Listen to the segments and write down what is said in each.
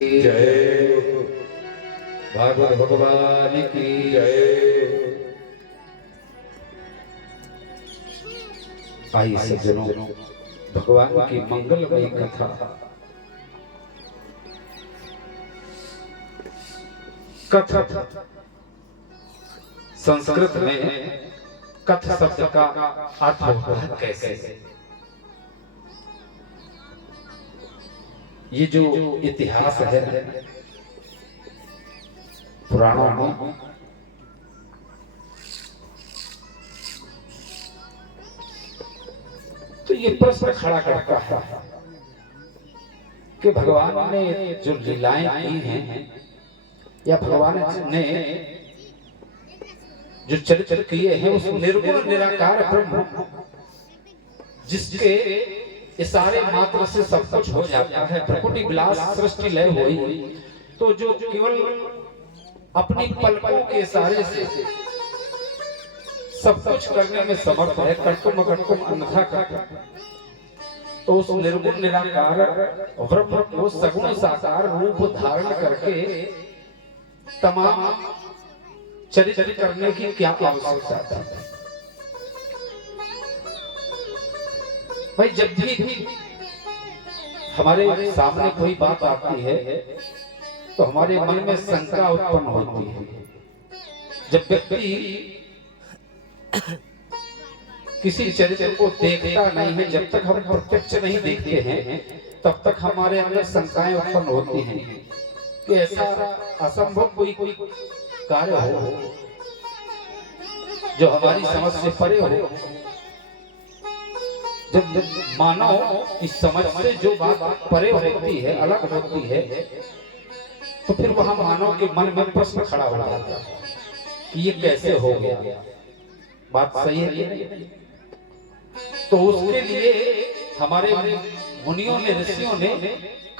जय भागवत भगवान की जय। आइए सज्जनों, भगवान की मंगलमयी कथा कथा संस्कृत में कथ शब्द का अर्थ होता है कैसे। ये जो इतिहास है पुराणों में, तो ये प्रश्न खड़ा करता है कि भगवान ने जो लीलाएं की हैं या भगवान ने जो चरित्र किए हैं उस निर्गुण निराकार ब्रह्म जिसके इशारे मात्र से सब कुछ हो जाता है, प्रकृति विलास सृष्टि लय हुई, तो जो केवल अपनी पलकों के इशारे से सब कुछ करने में समर्थ है, कर्तुम अकर्तुम अन्यथा कर्तुम, तो उस निर्गुण निराकार ब्रह्म को सगुण साकार रूप धारण करके तमाम चरित्र करने की क्या आवश्यकता थी। भाई जब भी हमारे सामने कोई बात आती है तो हमारे मन में शंका उत्पन्न होती है। जब व्यक्ति किसी चरित्र को देखता नहीं है, जब तक हम प्रत्यक्ष नहीं देखते हैं तब तक हमारे अंदर शंकाएं उत्पन्न होती हैं कि ऐसा असंभव कोई कार्य हो जो हमारी समझ से परे हो। जब मानव इस समझ से जो बात परे होती है, अलग होती है, तो फिर वहां मानव के मन में प्रश्न खड़ा हो जाता है कि ये कैसे हो गया, बात सही है। तो उसके लिए हमारे मुनियों ने, ऋषियों ने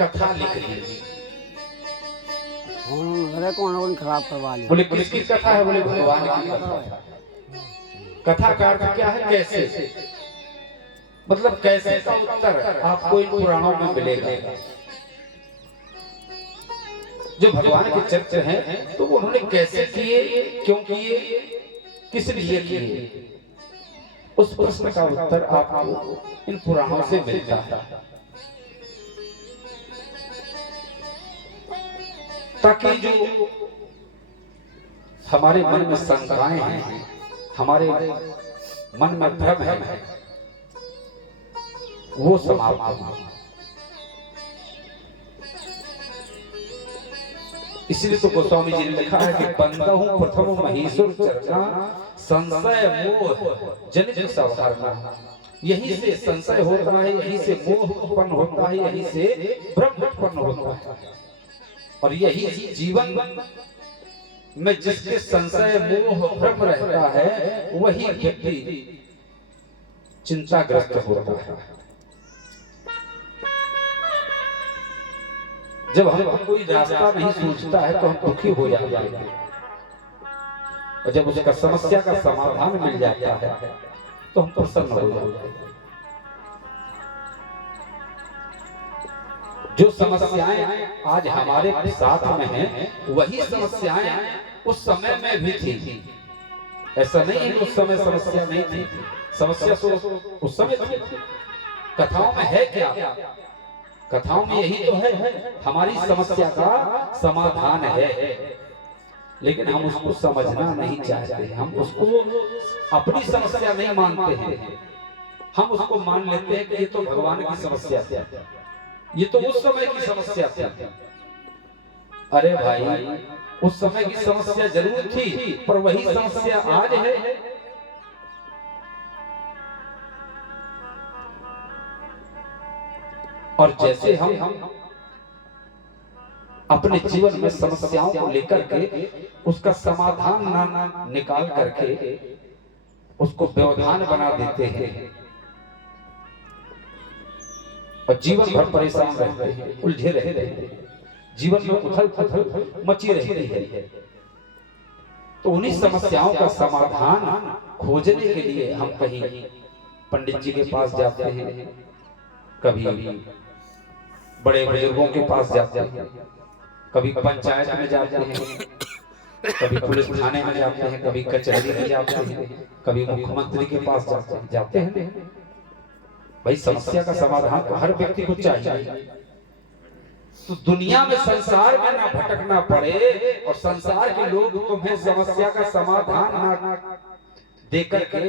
कथा लिख दी। कौन खराब करवा लिया। बोले किसकी कथा है? बोले भगवान की कथा। कथा का अर्थ क्या है? कैसे, मतलब कैसे का उत्तर आपको इन पुराणों में मिलेगा। जो भगवान के चरित्र हैं तो वो उन्होंने कैसे किए, क्यों किए, किस लिए किए, उस प्रश्न का उत्तर आपको इन पुराणों से मिलता है, ताकि जो हमारे मन में शंकाएं हैं, हमारे मन में भ्रम है, वो समाप्त हो। इसलिए तो गोस्वामी जी ने लिखा है कि बंदहु प्रथम महेश्वर चर्चा संशय मोह जनित संहारना। यहीं से संशय होता है, यहीं से मोह उत्पन्न होता है, यहीं से भ्रम उत्पन्न होता है, और यही जीवन में जिसके संशय मोह भ्रम रहता है वही व्यक्ति चिंताग्रस्त होता है। जब हम कोई रास्ता नहीं सोचता है तो हम दुखी हो जाते हैं, और जब उसका समस्या का समाधान मिल जाता है तो हम प्रसन्न हो जाते हैं। जो समस्याएं आज हमारे साथ में हैं वही समस्याएं उस समय में भी थी। ऐसा नहीं है कि उस समय समस्या नहीं थी, समस्या तो उस समय थी। कथाओं में है क्या? कथाओं में यही तो है, हमारी समस्या का समाधान है, लेकिन हम उसको समझना नहीं चाहते, हम उसको अपनी समस्या नहीं मानते हैं, हम उसको मान लेते हैं कि ये तो भगवान की समस्या है, ये तो उस समय की समस्या थी। अरे भाई, उस समय की समस्या जरूर थी, पर वही समस्या आज है। और जैसे हम अपने जीवन में समस्याओं को लेकर के उसका समाधान ना निकाल करके उसको व्यवधान बना देते हैं और जीवन भर परेशान रहते हैं, उलझे रहते हैं, जीवन में उथल पुथल मची रहती है, तो उन्हीं समस्याओं का समाधान खोजने के लिए हम कहीं पंडित जी के पास जाते हैं, कभी बड़े बुजुर्गों के पास जाते हैं, कभी पंचायत में जाते हैं, कभी पुलिस थाने में जाते हैं, कभी कचहरी में जाते हैं, कभी मुख्यमंत्री के पास जाते हैं। भाई समस्या का समाधान तो हर व्यक्ति को चाहिए। तो दुनिया में संसार में ना भटकना पड़े और संसार के लोग तुम्हें समस्या का समाधान ना देकर के